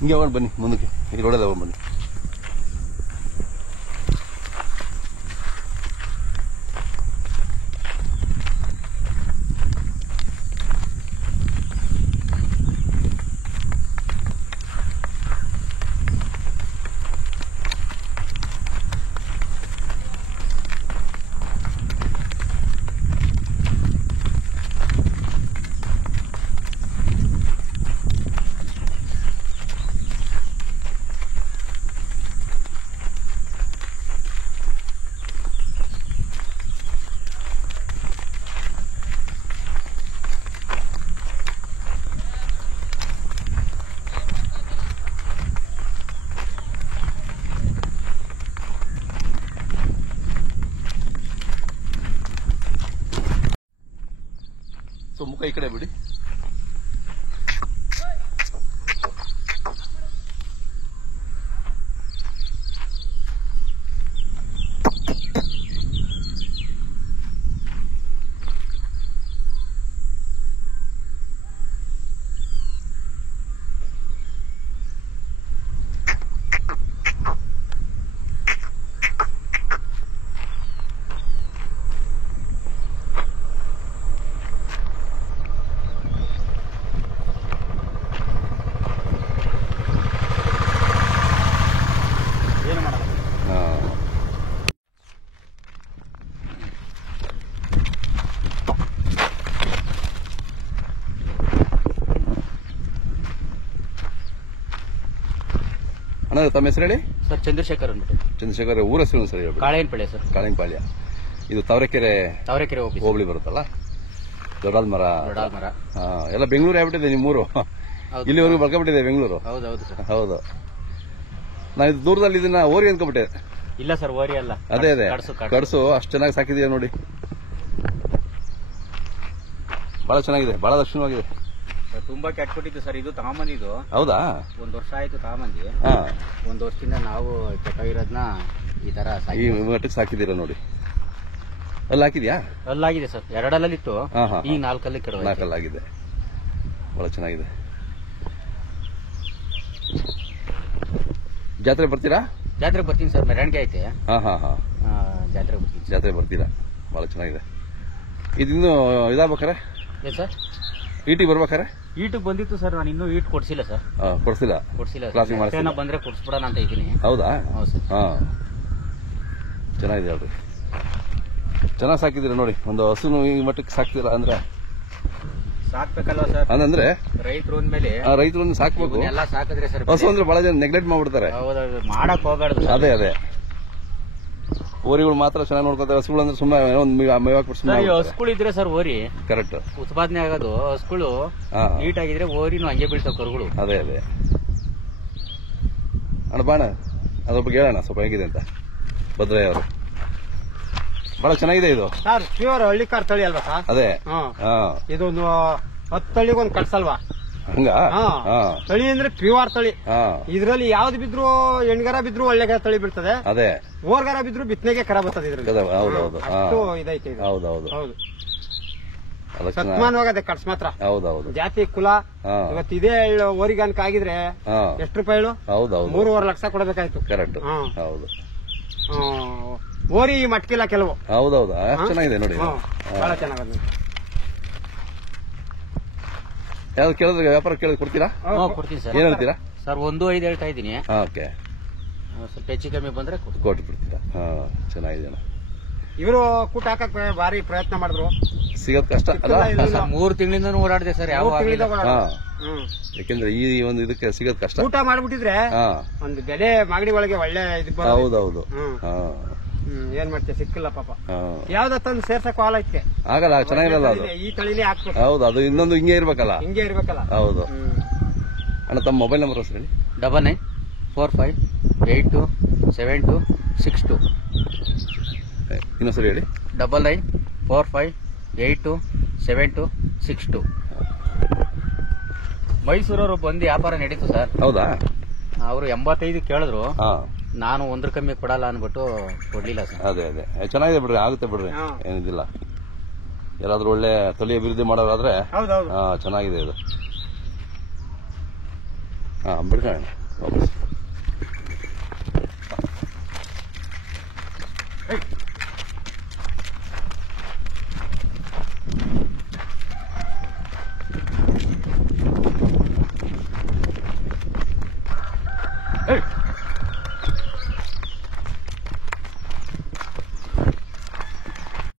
ಹಿಂಗೆ ಹೋಗೋಣ ಬನ್ನಿ, ಮುಂದಕ್ಕೆ ಈ ರೋಡಲ್ಲಿ ಹೋಗೋಣ ಬನ್ನಿ. ಸೊ ಮುಖ ಈ ಕಡೆ ಬಿಡಿ. ಅಣ್ಣ ತಮ್ಮ ಹೆಸರು ಹೇಳಿ ಸರ್. ಚಂದ್ರಶೇಖರ್ ಅಂದ್ಬಿಟ್ಟು. ಚಂದ್ರಶೇಖರ್, ಊರ ಹೆಸರು ಸರಿ ಹೇಳಿ. ಕಾಳೇನಪಾಳ್ಯ ಸರ್. ಕಾಳಿಂಗಪಾಳ್ಯ. ಇದು ತಾವರೆಕೆರೆ ಹೋಬಳಿ ಬರುತ್ತಲ್ಲ. ದೊಡ್ಡಾದ ಮರ. ಎಲ್ಲ ಬೆಂಗಳೂರು ಆಗ್ಬಿಟ್ಟಿದೆ ನಿಮ್ಮೂರು. ಇಲ್ಲಿವರೆಗೂ ಬರ್ಕೊಬಿಟ್ಟಿದೆ ಬೆಂಗಳೂರು. ಹೌದೌದು ಸರ್. ಹೌದು. ನಾನು ಇದು ದೂರದಲ್ಲಿ ಇದನ್ನ ಓರಿ ಅಂದ್ಕೊಬಿಟ್ಟೆ. ಇಲ್ಲ ಸರ್, ಓರಿ ಅಲ್ಲ. ಅದೇ ಕಡ್ಸು ಅಷ್ಟು ಚೆನ್ನಾಗಿ ಸಾಕಿದೆಯಾ ನೋಡಿ. ಬಹಳ ಚೆನ್ನಾಗಿದೆ, ಬಹಳ ಲಕ್ಷಣವಾಗಿದೆ. ತುಂಬಾ ಕೆಟ್ಬಿಟ್ಟಿತ್ತು ಸರ್. ಇದು ತಗೊಂಬಂದಿದ್ದು. ಹೌದಾ? 1 ವರ್ಷ ಆಯ್ತು ತಗೊಂಬಂದಿ. 1 ವರ್ಷದಿಂದ ನಾವು ಕೆಟ್ಟೋಗಿರೋದನ್ನ ಈ ತರ ಈ ಮಟ್ಟಕ್ಕೆ ಸಾಕಿದ್ದೀರಾ ನೋಡಿ. ಅಲ್ಲಿ ಹಾಕಿದ್ಯಾ? ಅಲ್ಲಾಗಿದೆ ಸರ್. 2 ಅಲ್ಲಲ್ಲಿತ್ತು. ಈಗ 4 ಅಲ್ಲಿ ಕೆಡ 4 ಅಲ್ಲಾಗಿದೆ. ಬಹಳ ಚೆನ್ನಾಗಿದೆ. ಜಾತ್ರೆ ಬರ್ತೀರಾ? ಜಾತ್ರೆ ಬರ್ತೀನಿ ಸರ್. ಮೆರವಣಿಗೆ ಐತೆ. ಜಾತ್ರೆ ಬರ್ತೀರಾ? ಬಹಳ ಚೆನ್ನಾಗಿದೆ. ಇದಿನ್ನು ಇದಾಗ್ಬೇಕಾರೆ ಏನ್ ಸರ್? ಈಟಿಗೆ ಬರ್ಬೇಕಾರೆ? ಈಟಿಗೆ ಬಂದಿತ್ತು ಸರ್. ನಾನು ಇನ್ನೂ ಈಟ್ ಕೊಡ್ಸಿಲ್ಲ ಸರ್. ಕೊಡ್ಸಿಲ್ಲ. ಬಂದ್ರೆ ಕೊಡ್ಸ್ಬಿಡೋಣ ಅಂತ ಇದ್ದೀನಿ. ಹೌದಾ? ಹೌದು ಸರ್. ಚೆನ್ನಾಗಿದೆ ಹೇಳ್ರಿ. ಚೆನ್ನಾಗಿ ಸಾಕಿದ್ದೀರಾ ನೋಡಿ. ಒಂದು ಹಸುನು ಈ ಮಟ್ಟಕ್ಕೆ ಸಾಕ್ತೀರಾ ಅಂದ್ರೆ ಸಾಕ್ಬೇಕಲ್ವ ಸರ್? ಅಂದ್ರೆ ರೈತರು ಅಂದ್ಮೇಲೆ ರೈತರನ್ನು ಸಾಕ್ಬೇಕು. ಎಲ್ಲ ಸಾಕಿದ್ರೆ ಸರ್. ಹಸು ಅಂದ್ರೆ ಬಹಳ ಜನ ನೆಗ್ಲೆಕ್ಟ್ ಮಾಡ್ಬಿಡ್ತಾರೆ. ಮಾಡಕ್ ಹೋಗ್ಬಾರ್ದು. ಅದೇ ಓರಿಗಳು ಮಾತ್ರ ಚೆನ್ನಾಗಿ ನೋಡ್ಕೊತಾರೆ. ಹಸುಗಳು ಅಂದ್ರೆ ಸುಮ್ಮನೆ ಹಸುಗಳು ಇದ್ರೆ ಸರ್ ಓರಿ ಕರೆಕ್ಟ್ ಉತ್ಪಾದನೆ ಆಗೋದು. ಹಸುಗಳು ನೀಟ್ ಆಗಿದ್ರೆ ಓರಿನೂ ಹಂಗೆ ಬೀಳ್ತಾವ ಕರುಗಳು. ಅದೇ ಅಣ್ಣ ಬಾಣ ಅದೊಬ್ಬ ಹೇಳೋಣ ಸ್ವಲ್ಪ ಹೇಗಿದೆ ಅಂತ. ಭದ್ರಯ್ಯ ಅವರು ಬಹಳ ಚೆನ್ನಾಗಿದೆ ಇದು ಸರ್. ಪ್ಯೂರ್ ಹಳ್ಳಿಕಾರ್ ತಳಿ ಅಲ್ವಾ ಸರ್? ಅದೇ ಇದೊಂದು 10 ತಳಿಗೊಂದು ಕಟ್ಸಲ್ವಾ? ಹಂಗ ತಳಿ ಅಂದ್ರೆ ಪ್ಯೂರ್ ತಳಿ. ಇದ್ರಲ್ಲಿ ಯಾವ್ದು ಬಿದ್ರು ಹೆಣ್ಗರ ಬಿದ್ರು ಒಳ್ಳೆ ತಳಿ ಬೀಳ್ತದೆ. ಅದೇ ಓರ್ಗರ ಬಿದ್ರು ಬಿತ್ತನೆಗೆ ಖರಾಬ್ ಬರ್ತದೆ. ಇದ್ರಲ್ಲಿ ಅಷ್ಟು ಇದೈತೆ. ಹೌದೌದು. ಸತ್ಮಾನವಾಗದೆ ಕಟ್ಸ್ ಮಾತ್ರ. ಹೌದೌದು. ಜಾತಿ ಕುಲ ಇವತ್ತು ಇದೇ ಓರಿಗಾನಕ ಆಗಿದ್ರೆ ಎಷ್ಟು ರೂಪಾಯಿ ಹೇಳು? 3.5 ಲಕ್ಷ ಕೊಡಬೇಕಾಯ್ತು. ಕರೆಕ್ಟ್. ಹೌದು. ಓರಿ ಮಟ್ಕಿಲ್ಲ ಕೆಲವು. ಹೌದೌದು. ಚೆನ್ನಾಗಿದೆ ನೋಡಿ. ಬಹಳ ಚೆನ್ನಾಗಿದೆ. ಯಾವ್ದು ಕೇಳಿದ್ರೆ ವ್ಯಾಪಾರ ಕೇಳಿದ್ರೆ ಕೊಡ್ತೀರಾ? ಕೊಡ್ತೀನಿ ಸರ್. ಏನ್ ಹೇಳ್ತೀರಾ ಸರ್? 1.5 ಹೇಳ್ತಾ ಇದ್ದೀನಿ. ಓಕೆ. ಸ್ವಲ್ಪ ಹೆಚ್ಚು ಕಮ್ಮಿ ಬಂದ್ರೆ ಕೊಟ್ಟು ಬಿಡ್ತೀರಾ? ಚೆನ್ನಾಗಿದೆ. ಇವರು ಕೂಟ ಹಾಕಕ್ ಭಾರಿ ಪ್ರಯತ್ನ ಮಾಡಿದ್ರು. ಸಿಗೋದ್ ಕಷ್ಟ ಅಲ್ಲ. 3 ತಿಂಗಳಿಂದ ಓಡಾಡಿದೆ ಸರ್. ಯಾಕೆಂದ್ರೆ ಈ ಒಂದು ಇದಕ್ಕೆ ಸಿಗೋದ್ ಕಷ್ಟ. ಊಟ ಮಾಡ್ಬಿಟ್ಟಿದ್ರೆ ಒಂದು ಬೆಲೆ ಮಾಗಡಿ ಒಳಗೆ ಒಳ್ಳೆ ಇದು. ಹೌದೌದು. ಏನ್ ಮಾಡ್ತೀವಿ, ಸಿಕ್ಕಿಲ್ಲ ಪಾಪ. ಯಾವ್ದ ತಂದು ಸೇರ್ಸಕ್ ಹಾಲ್ ಐತೆ ಆಗಲ್ಲ. ಚೆನ್ನಾಗಿರಲ್ಲ ಅದು. ಈ ತಳಿನೇ ಹಾಕ್ಬೇಕು. ಹೌದು. ಅದು ಇನ್ನೊಂದು ಹಿಂಗೆ ಇರ್ಬೇಕಲ್ಲ. ಹೌದು. ಅಣ್ಣ ತಮ್ಮ ಮೊಬೈಲ್ ನಂಬರ್ ಹೆಸರು ಹೇಳಿ. 9945827262. ಇನ್ನೊಂದ್ಸರಿ ಹೇಳಿ. 9945827262. ಮೈಸೂರವರು ಬಂದು ವ್ಯಾಪಾರ ನಡೀತು ಸರ್. ಹೌದಾ? ಅವರು 85 ಕೇಳಿದ್ರು. ನಾನು 1 ಕಮ್ಮಿ ಕೊಡಲ್ಲ ಅನ್ಬಿಟ್ಟು ಕೊಡ್ಲಿಲ್ಲ ಸರ್. ಅದೇ ಚೆನ್ನಾಗಿದೆ ಬಿಡ್ರಿ. ಆಗುತ್ತೆ ಬಿಡ್ರಿ, ಏನಿದಿಲ್ಲ. ಯಾರಾದ್ರೂ ಒಳ್ಳೆ ತಳಿ ಅಭಿವೃದ್ಧಿ ಮಾಡೋರಾದ್ರೆ ಚೆನ್ನಾಗಿದೆ ಇದು. ಬಿಡ್ಕೊಳ್ಳೋಣ ವಾಪಸ್. Hey!